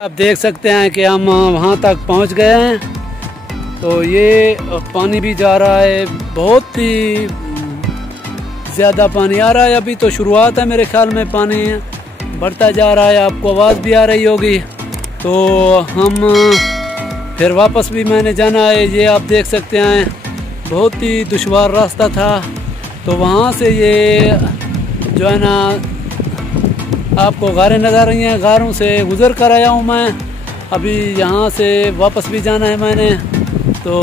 आप देख सकते हैं कि हम वहाँ तक पहुँच गए हैं। तो ये पानी भी जा रहा है, बहुत ही ज़्यादा पानी आ रहा है। अभी तो शुरुआत है, मेरे ख्याल में पानी बढ़ता जा रहा है। आपको आवाज़ भी आ रही होगी। तो हम फिर वापस भी मैंने जाना है। ये आप देख सकते हैं बहुत ही दुश्वार रास्ता था। तो वहाँ से ये जो है ना आपको गारें नज़र आ रही हैं, गारों से गुज़र कर आया हूँ मैं। अभी यहाँ से वापस भी जाना है मैंने, तो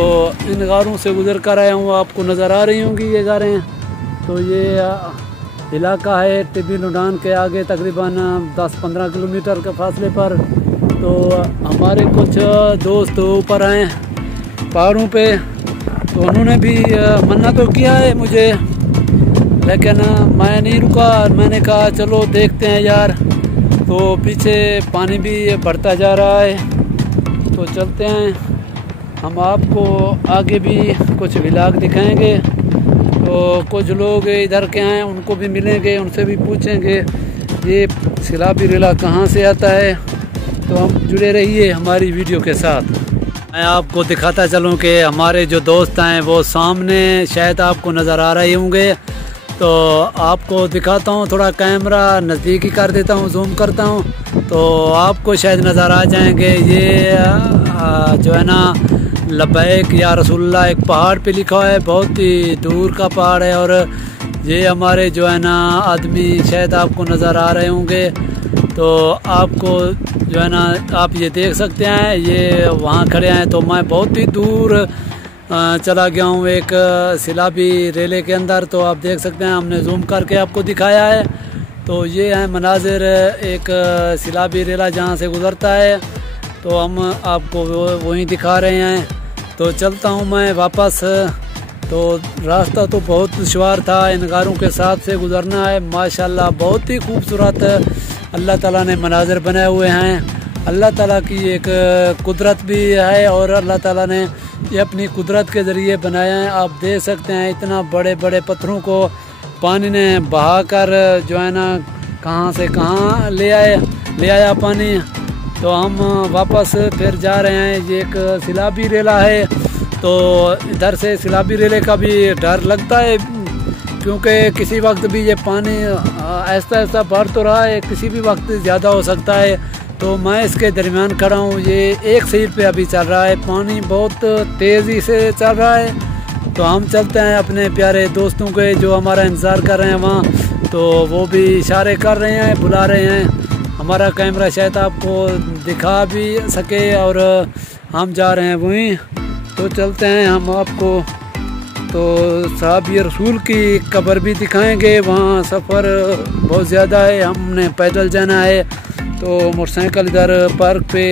इन गारों से गुज़र कर आया हूँ। आपको नज़र आ रही होंगी ये गारें। तो ये इलाका है टिब्बी नुडान के आगे तकरीबन 10-15 किलोमीटर के फासले पर। तो हमारे कुछ दोस्त ऊपर आए पहाड़ों पे, तो उन्होंने भी मन्ना तो किया है मुझे, लेकिन मैं नहीं रुका। मैंने कहा चलो देखते हैं यार। तो पीछे पानी भी बढ़ता जा रहा है, तो चलते हैं। हम आपको आगे भी कुछ व्लॉग दिखाएंगे। तो कुछ लोग इधर के हैं, उनको भी मिलेंगे, उनसे भी पूछेंगे ये सैलाबी रेला कहाँ से आता है। तो हम जुड़े रहिए हमारी वीडियो के साथ। मैं आपको दिखाता चलूँ कि हमारे जो दोस्त हैं वो सामने शायद आपको नज़र आ रहे होंगे। तो आपको दिखाता हूँ, थोड़ा कैमरा नज़दीकी कर देता हूँ, जूम करता हूँ, तो आपको शायद नज़र आ जाएंगे। ये जो है ना लब्बैक या रसूलुल्लाह एक पहाड़ पे लिखा है, बहुत ही दूर का पहाड़ है। और ये हमारे जो है ना आदमी शायद आपको नज़र आ रहे होंगे। तो आपको जो है ना आप ये देख सकते हैं, ये वहाँ खड़े हैं। तो मैं बहुत ही दूर चला गया हूँ एक सैलाबी रेले के अंदर। तो आप देख सकते हैं, हमने जूम करके आपको दिखाया है। तो ये है मनाजिर एक सैलाबी रेला जहाँ से गुज़रता है। तो हम आपको वहीं दिखा रहे हैं। तो चलता हूँ मैं वापस। तो रास्ता तो बहुत दुश्वार था, इन गारों के साथ से गुज़रना है। माशाल्लाह बहुत ही खूबसूरत अल्लाह ताला ने मनाजिर बनाए हुए हैं। अल्लाह ताला की एक कुदरत भी है, और अल्लाह ताला ने ये अपनी कुदरत के ज़रिए बनाया है। आप देख सकते हैं इतना बड़े बड़े पत्थरों को पानी ने बहा कर जो है ना कहाँ से कहाँ ले आया पानी। तो हम वापस फिर जा रहे हैं। ये एक सैलाबी रेला है, तो इधर से सैलाबी रेले का भी डर लगता है, क्योंकि किसी वक्त भी ये पानी ऐसा ऐसा बढ़ तो रहा है, किसी भी वक्त ज़्यादा हो सकता है। तो मैं इसके दरमियान खड़ा हूँ। ये एक साइड पे अभी चल रहा है, पानी बहुत तेज़ी से चल रहा है। तो हम चलते हैं अपने प्यारे दोस्तों के जो हमारा इंतज़ार कर रहे हैं वहाँ। तो वो भी इशारे कर रहे हैं, बुला रहे हैं। हमारा कैमरा शायद आपको दिखा भी सके, और हम जा रहे हैं वहीं। तो चलते हैं हम आपको। तो सहाबी रसूल की कब्र भी दिखाएंगे। वहाँ सफ़र बहुत ज़्यादा है, हमने पैदल जाना है। तो मोटरसाइकिल इधर पार्क पे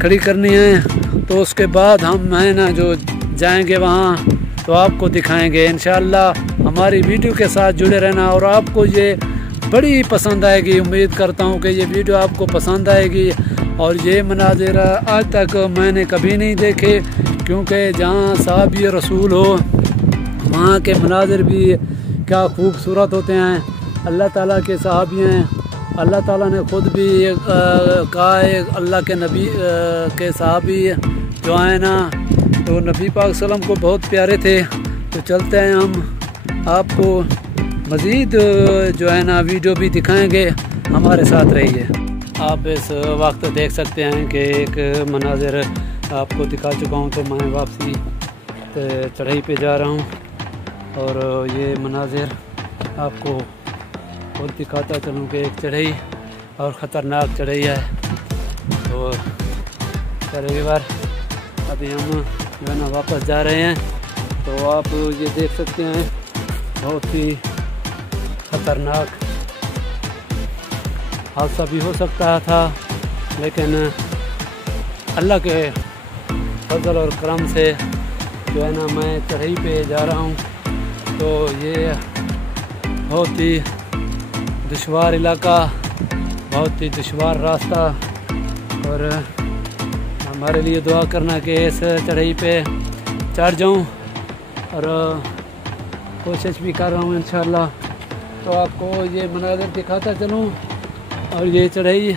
खड़ी करनी है। तो उसके बाद हम है ना जो जाएंगे वहाँ, तो आपको दिखाएंगे इंशाअल्लाह। हमारी वीडियो के साथ जुड़े रहना, और आपको ये बड़ी पसंद आएगी। उम्मीद करता हूँ कि ये वीडियो आपको पसंद आएगी। और ये मनाजिर आज तक मैंने कभी नहीं देखे, क्योंकि जहाँ सहाबी रसूल हो वहाँ के मनाजिर भी क्या खूबसूरत होते हैं। अल्लाह ताला के सहाबी हैं। अल्लाह ताला ने ख़ुद भी कहा है, अल्लाह के नबी के सहाबी जो है ना, तो नबी पाक सल्लम को बहुत प्यारे थे। तो चलते हैं हम आपको मज़ीद जो है ना वीडियो भी दिखाएंगे, हमारे साथ रहिए। आप इस वक्त देख सकते हैं कि एक मनाजिर आपको दिखा चुका हूँ। तो मैं वापसी चढ़ाई पे जा रहा हूँ, और ये मनाजिर आपको और दिखाता चलूँ कि एक चढ़ाई और ख़तरनाक चढ़ाई है। तो चलिए बार अभी हम जो है ना वापस जा रहे हैं। तो आप ये देख सकते हैं बहुत ही ख़तरनाक हादसा भी हो सकता था, लेकिन अल्लाह के फजल और करम से जो है ना मैं चढ़ाई पे जा रहा हूँ। तो ये बहुत ही दुश्वार इलाका, बहुत ही दुश्वार रास्ता, और हमारे लिए दुआ करना कि इस चढ़ाई पे चढ़ जाऊं, और कोशिश भी कर रहा हूं इंशाअल्लाह। तो आपको ये मनाज़िर दिखाता चलूं, और ये चढ़ाई